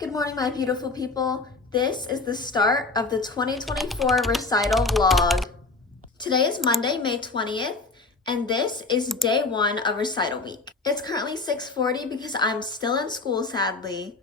Good morning, my beautiful people. This is the start of the 2024 recital vlog. Today is Monday, May 20th, and this is day one of recital week. It's currently 6:40 because I'm still in school, sadly.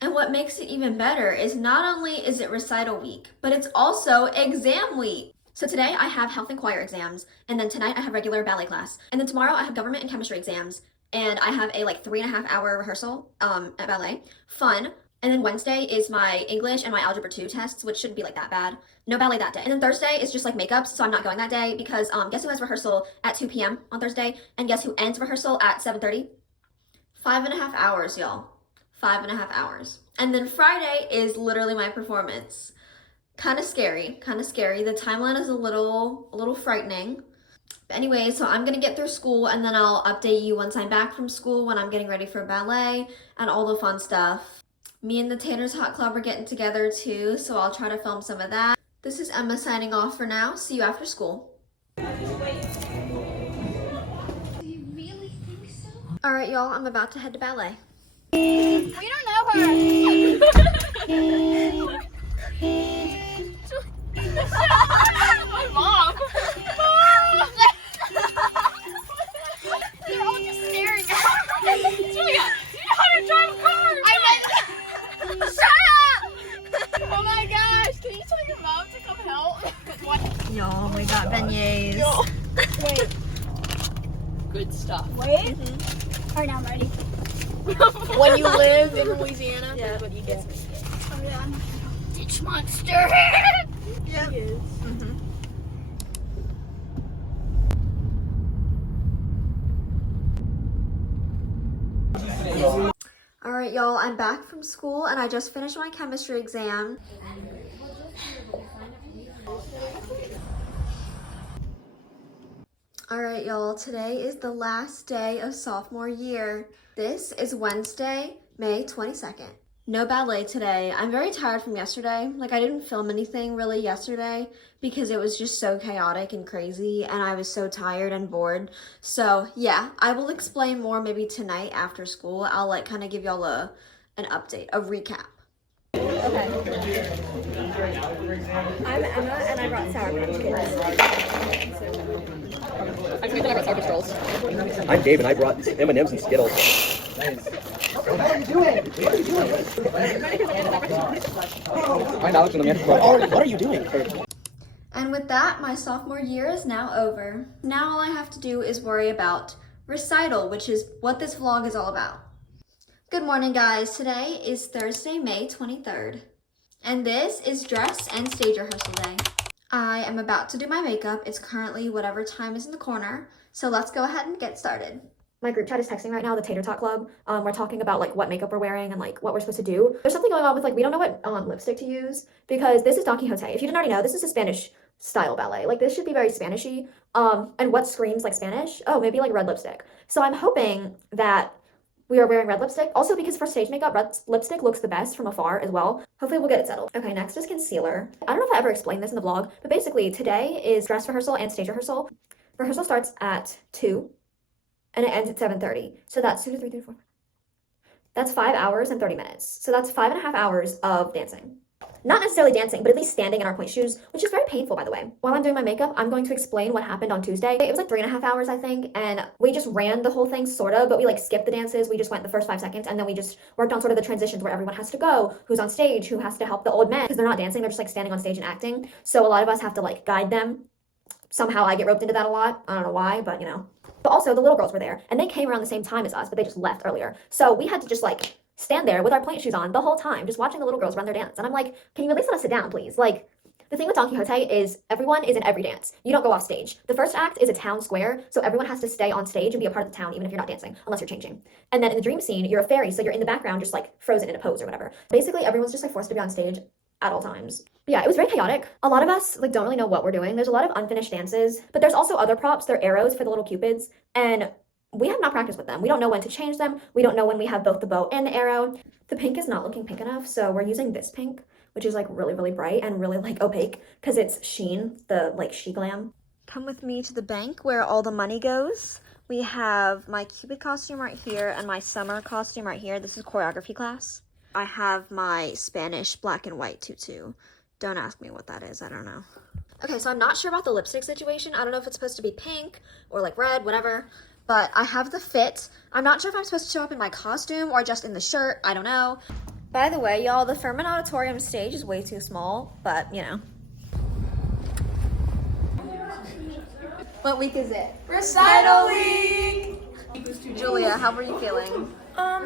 And what makes it even better is not only is it recital week, but it's also exam week. So today I have health and choir exams, and then tonight I have regular ballet class, and then tomorrow I have government and chemistry exams, and I have a 3.5-hour rehearsal at ballet. Fun. And then Wednesday is my English and my Algebra 2 tests, which shouldn't be that bad. No ballet that day. And then Thursday is just makeups, so I'm not going that day because guess who has rehearsal at 2 p.m. on Thursday? And guess who ends rehearsal at 7:30? 5.5 hours, y'all. 5.5 hours. And then Friday is literally my performance. Kind of scary. The timeline is a little frightening. But anyway, so I'm gonna get through school and then I'll update you once I'm back from school when I'm getting ready for ballet and all the fun stuff. Me and the Taters Hot Club are getting together too, so I'll try to film some of that. This is Emma signing off for now. See you after school. Do you really think so? All right, y'all, I'm about to head to ballet. We don't know her. My mom. They're all just staring at her. Julia, you know how to drive a car. Shut up! Oh my gosh, can you tell your mom to come help? Y'all, we got beignets. Wait. Good stuff. Wait. Alright, now I'm ready. When you live in Louisiana, that's what you get. Oh yeah. Ditch monster. Yep. All right, y'all, I'm back from school and I just finished my chemistry exam. All right, y'all, today is the last day of sophomore year. This is Wednesday, May 22nd. No ballet today. I'm very tired from yesterday. I didn't film anything really yesterday because it was just so chaotic and crazy and I was so tired and bored. So yeah, I will explain more maybe tonight after school. I'll kind of give y'all an update, a recap. Okay. I'm Emma and I brought Sour Patch Kids. I'm Nathan, I brought Sour Patch Girls. I'm Dave and I brought M&M's and Skittles. What are you doing? I'm Alex and I'm Andrew. What are you doing? And with that, my sophomore year is now over. Now all I have to do is worry about recital, which is what this vlog is all about. Good morning, guys. Today is Thursday, May 23rd. And this is dress and stage rehearsal day. I am about to do my makeup. It's currently whatever time is in the corner. So let's go ahead and get started. My group chat is texting right now, the Tater Tot Club. We're talking about what makeup we're wearing and what we're supposed to do. There's something going on with we don't know what lipstick to use because this is Don Quixote. If you didn't already know, this is a Spanish style ballet. This should be very Spanishy. And what screams like Spanish? Oh, maybe red lipstick. So I'm hoping that we are wearing red lipstick. Also because for stage makeup, red lipstick looks the best from afar as well. Hopefully we'll get it settled. Okay, next is concealer. I don't know if I ever explained this in the vlog, but basically today is dress rehearsal and stage rehearsal. Rehearsal starts at 2 and it ends at 7:30. So that's 2 to 3, 3 to 4. That's 5 hours and 30 minutes. So that's 5.5 hours of dancing. Not necessarily dancing, but at least standing in our point shoes, which is very painful, by the way. While I'm doing my makeup, I'm going to explain what happened on Tuesday. It was 3.5 hours, I think, and we just ran the whole thing, sort of, but we skipped the dances. We just went the first 5 seconds, and then we just worked on sort of the transitions where everyone has to go, who's on stage, who has to help the old men, because they're not dancing, they're just standing on stage and acting. So a lot of us have to guide them. Somehow I get roped into that a lot. I don't know why, but But also the little girls were there, and they came around the same time as us, but they just left earlier. So we had to just stand there with our point shoes on the whole time, just watching the little girls run their dance. And I'm can you at least let us sit down, please? The thing with Don Quixote is everyone is in every dance. You don't go off stage. The first act is a town square, so everyone has to stay on stage and be a part of the town, even if you're not dancing, unless you're changing. And then in the dream scene, you're a fairy, so you're in the background just frozen in a pose or whatever. Basically, everyone's just forced to be on stage at all times. But yeah, it was very chaotic. A lot of us don't really know what we're doing. There's a lot of unfinished dances, but there's also other props. They're arrows for the little cupids, and we have not practiced with them. We don't know when to change them. We don't know when we have both the bow and the arrow. The pink is not looking pink enough, so we're using this pink, which is really bright and really opaque because it's sheen, the 𝐒𝐸𝐚𝐥𝐬. Come with me to the bank where all the money goes. We have my Cupid costume right here and my summer costume right here. This is choreography class. I have my Spanish black and white tutu. Don't ask me what that is, I don't know. Okay, so I'm not sure about the lipstick situation. I don't know if it's supposed to be pink or like red, whatever. But I have the fit. I'm not sure if I'm supposed to show up in my costume or just in the shirt. I don't know. By the way, y'all, the Furman Auditorium stage is way too small, but you know. What week is it? Recital week! Julia, how were you feeling?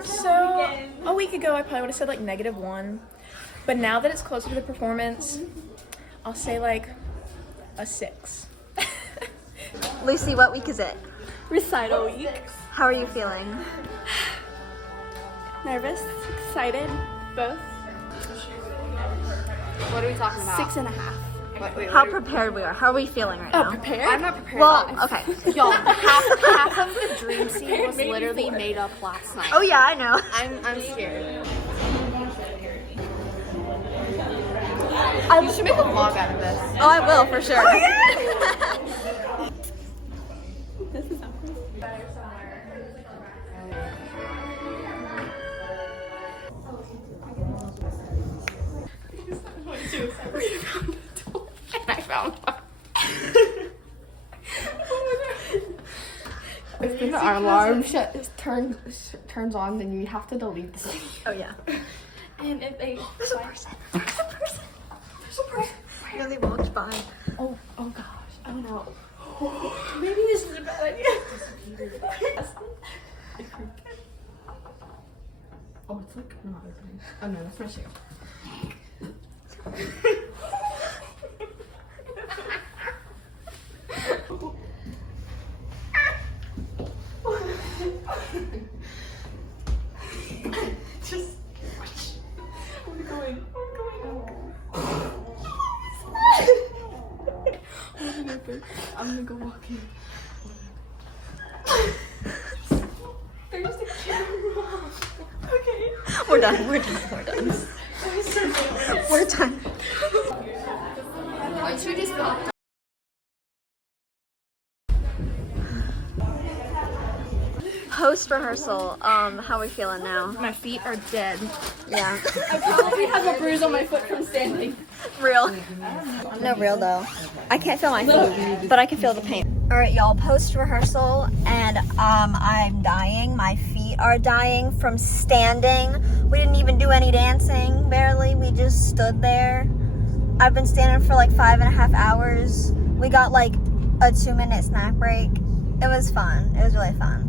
So a week ago I probably would have said like -1, but now that it's closer to the performance, I'll say like a 6. Lucy, what week is it? Recital week. How are you feeling? Nervous, excited, both. What are we talking about? 6.5. How prepared we are. How are we feeling right now? Prepared? I'm not prepared. Well, okay. Y'all, half of the dream scene was literally made up last night. Oh yeah, I know. I'm scared. You should make a vlog out of this. Oh, I will for sure. I found one. If our alarm turns on, then you have to delete the scene. Oh yeah. And if they There's a person. Yeah, they walked by. oh gosh, oh no. Maybe this is a bad idea. Oh, it's like not opening. Oh no, that's my shoe. I'm gonna go walk in. There's a camera. Okay. We're done. We're done. Should we just go? Post rehearsal. How are we feeling now? My feet are dead. Yeah. I probably have a bruise on my foot from standing. Real. No, real though. I can't feel my feet, but I can feel the pain. All right, y'all, post rehearsal, and I'm dying. My feet are dying from standing. We didn't even do any dancing, barely. We just stood there. I've been standing for like 5.5 hours. We got like a 2-minute snack break. It was fun. It was really fun.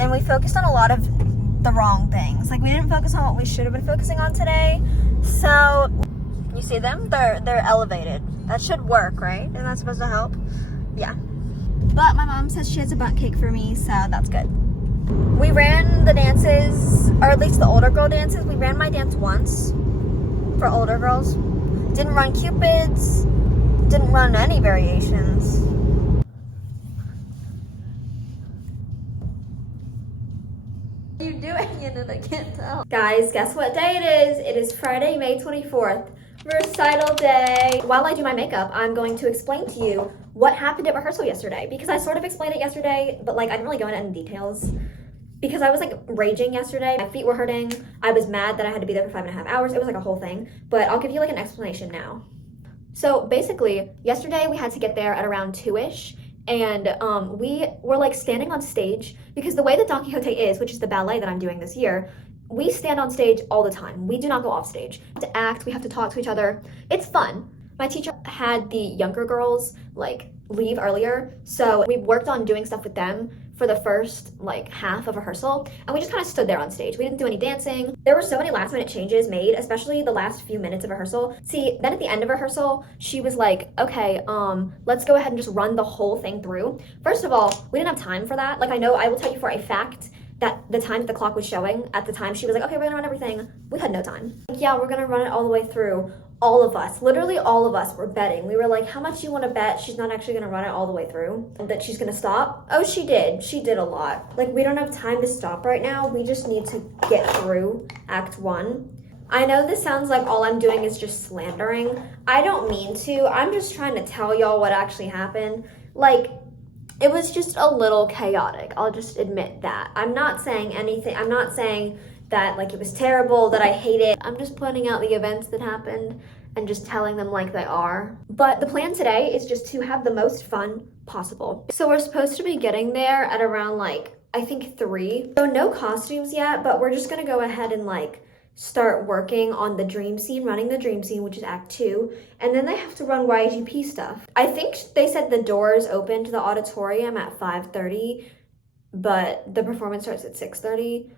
And we focused on a lot of the wrong things. Like, we didn't focus on what we should have been focusing on today. So, you see them? They're elevated. That should work, right? Isn't that supposed to help? Yeah. But my mom says she has a butt cake for me, so that's good. We ran the dances, or at least the older girl dances. We ran my dance once for older girls. Didn't run Cupid's. Didn't run any variations. What are you doing in it? I can't tell. Guys, guess what day it is? It is Friday, May 24th. Recital day. While I do my makeup, I'm going to explain to you what happened at rehearsal yesterday, because I sort of explained it yesterday, but like I didn't really go into any details because I was like raging yesterday. My feet were hurting. I was mad that I had to be there for 5.5 hours. It was like a whole thing, but I'll give you like an explanation now. So basically, yesterday we had to get there at around 2-ish, and we were like standing on stage because the way that Don Quixote is, which is the ballet that I'm doing this year, we stand on stage all the time. We do not go off stage. We have to act, we have to talk to each other. It's fun. My teacher had the younger girls like leave earlier, so we worked on doing stuff with them for the first like half of rehearsal, and we just kind of stood there on stage. We didn't do any dancing. There were so many last minute changes made, especially the last few minutes of rehearsal. See, then at the end of rehearsal, she was like, okay, let's go ahead and just run the whole thing through. First of all, we didn't have time for that. Like, I know I will tell you for a fact that the time that the clock was showing, at the time she was like, okay, we're gonna run everything. We had no time. Like, yeah, we're gonna run it all the way through. All of us, literally all of us were betting. We were like, how much do you want to bet she's not actually gonna run it all the way through? That she's gonna stop? Oh, she did. She did a lot. Like, we don't have time to stop right now. We just need to get through Act 1. I know this sounds like all I'm doing is just slandering. I don't mean to. I'm just trying to tell y'all what actually happened. Like, it was just a little chaotic. I'll just admit that. I'm not saying anything. I'm not saying that like it was terrible, that I hate it. I'm just pointing out the events that happened and just telling them like they are. But the plan today is just to have the most fun possible. So we're supposed to be getting there at around like, I think 3. So no costumes yet, but we're just gonna go ahead and like start working on the dream scene, running the dream scene, which is act 2. And then they have to run YGP stuff. I think they said the doors open to the auditorium at 5:30, but the performance starts at 6:30.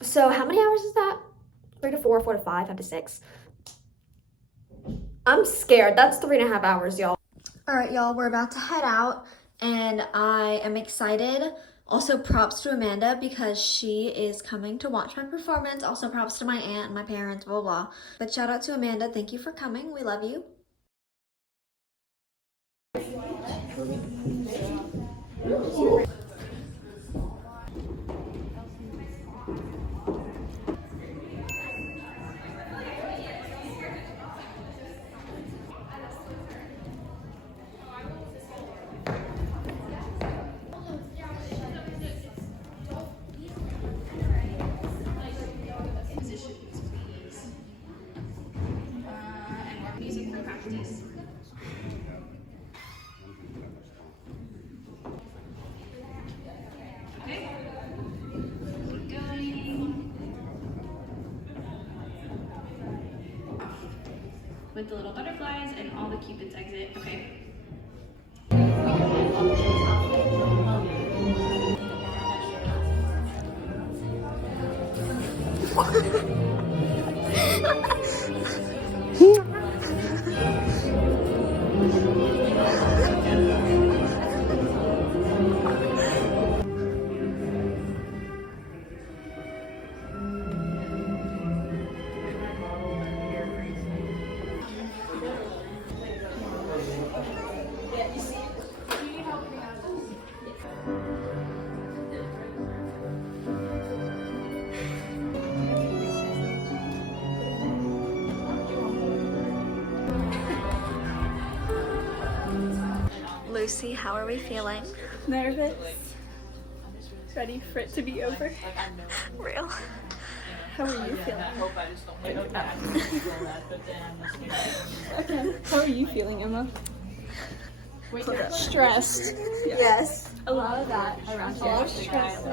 So how many hours is that? 3 to 4, 4 to 5, 5 to 6. I'm scared. That's 3.5 hours, y'all. All right, y'all, we're about to head out, and I am excited. Also, props to Amanda because she is coming to watch my performance. Also, props to my aunt and my parents, blah, blah, blah. But shout out to Amanda. Thank you for coming. We love you. With the little butterflies and all the Cupid's exit. Okay. Lucy, how are we feeling? Nervous. Ready for it to be over. Real. How are you feeling? Okay. How are you feeling, Emma? Stressed. Yes. A lot of that around here. A lot of stress.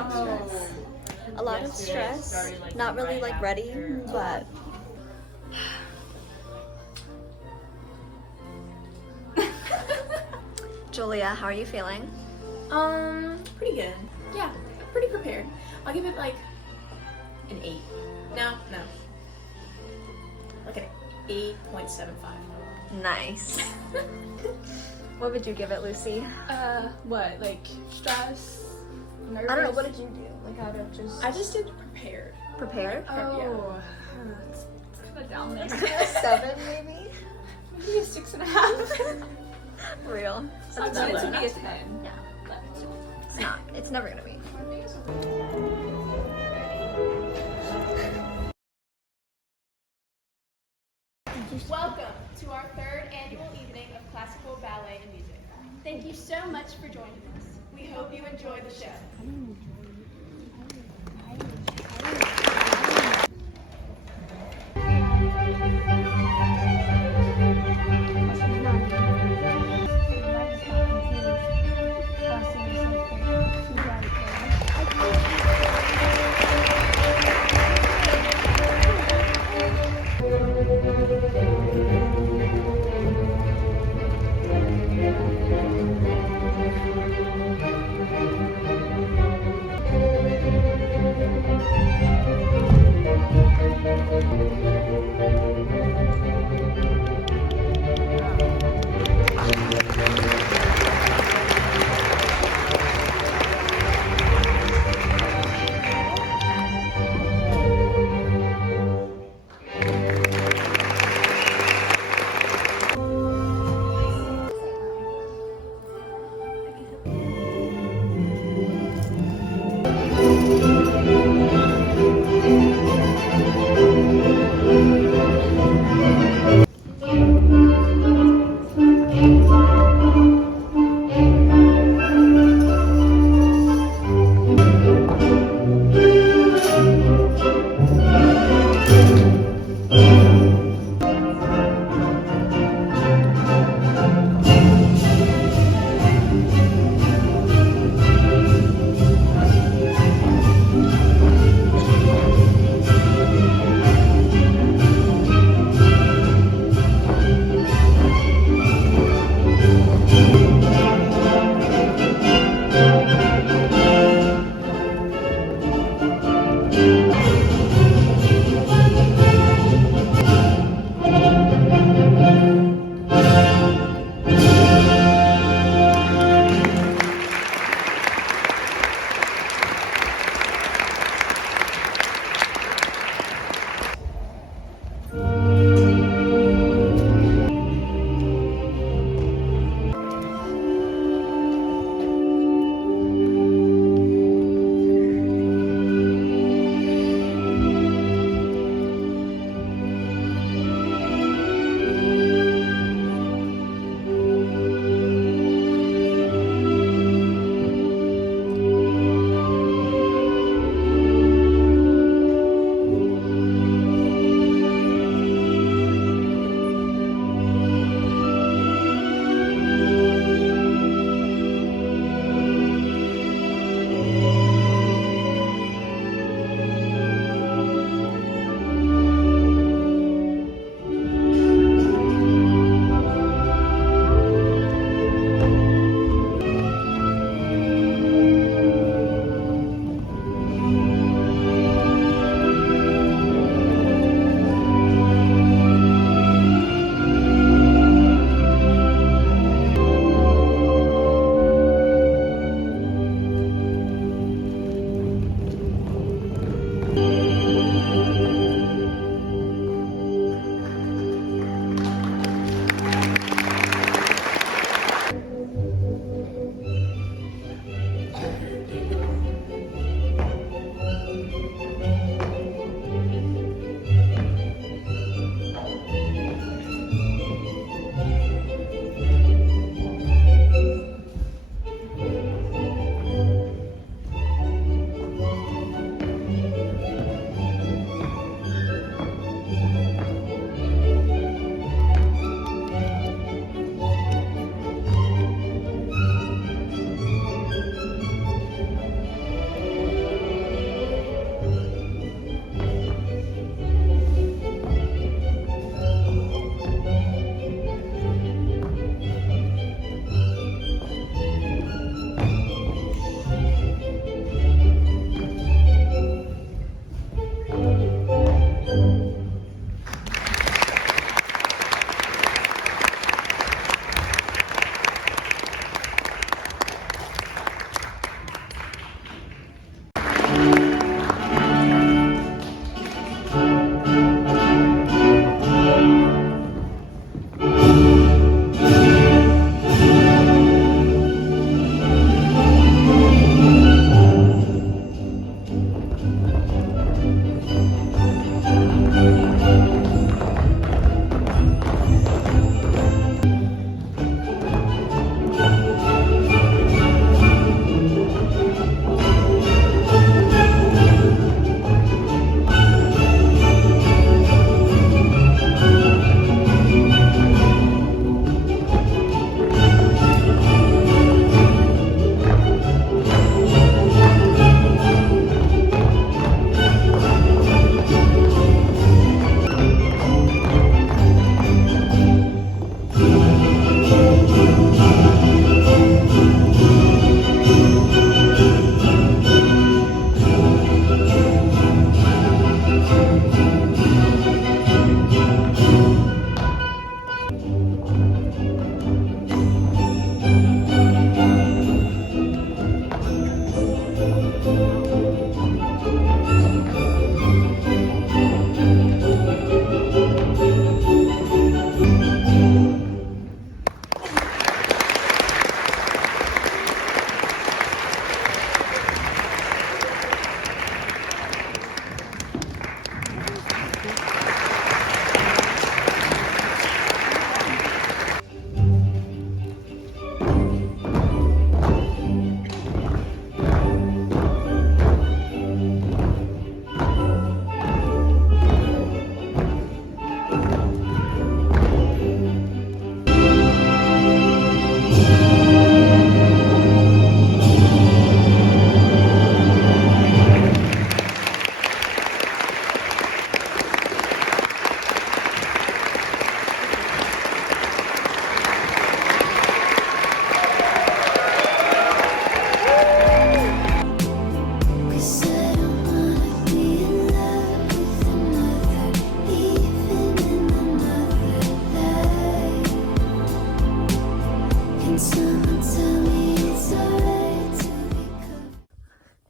A lot of stress. Not really like ready, but Julia, how are you feeling? Pretty good. Yeah, pretty prepared. I'll give it like an 8. No. Like an 8.75. Nice. What would you give it, Lucy? What? Like stress? Nervous? I don't know. What did you do? Like out of just I just did prepared. prepared? Oh, it's kind of down there. 7 maybe? Maybe a 6.5. Real. I want it to be a 10. Yeah. It's not. It's never gonna be. Welcome to our 3rd annual evening of classical ballet and music. Thank you so much for joining us. We hope you enjoy the show.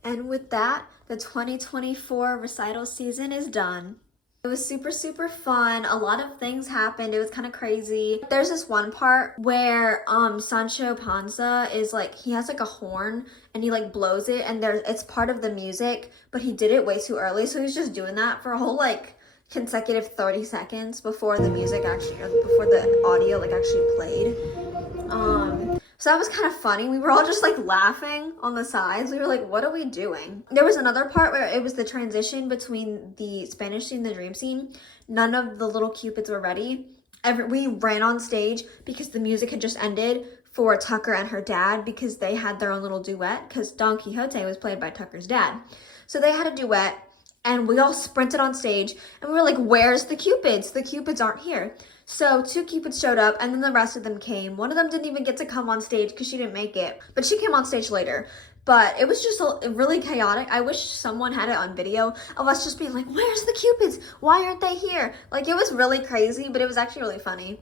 And with that, the 2024 recital season is done. It was super, super fun. A lot of things happened. It was kind of crazy. There's this one part where Sancho Panza is like, he has like a horn and he like blows it, and it's part of the music, but he did it way too early. So he's just doing that for a whole like consecutive 30 seconds before the music actually, or before the audio like actually played. So that was kind of funny. We were all just like laughing on the sides. We were like, what are we doing? There was another part where it was the transition between the Spanish scene and the dream scene. None of the little Cupids were ready. We ran on stage because the music had just ended for Tucker and her dad, because they had their own little duet, because Don Quixote was played by Tucker's dad. So they had a duet, and we all sprinted on stage, and we were like, where's the Cupids? The Cupids aren't here. So 2 Cupids showed up, and then the rest of them came. One of them didn't even get to come on stage because she didn't make it, but she came on stage later. But it was just really chaotic. I wish someone had it on video of us just being like, where's the Cupids? Why aren't they here? Like, it was really crazy, but it was actually really funny.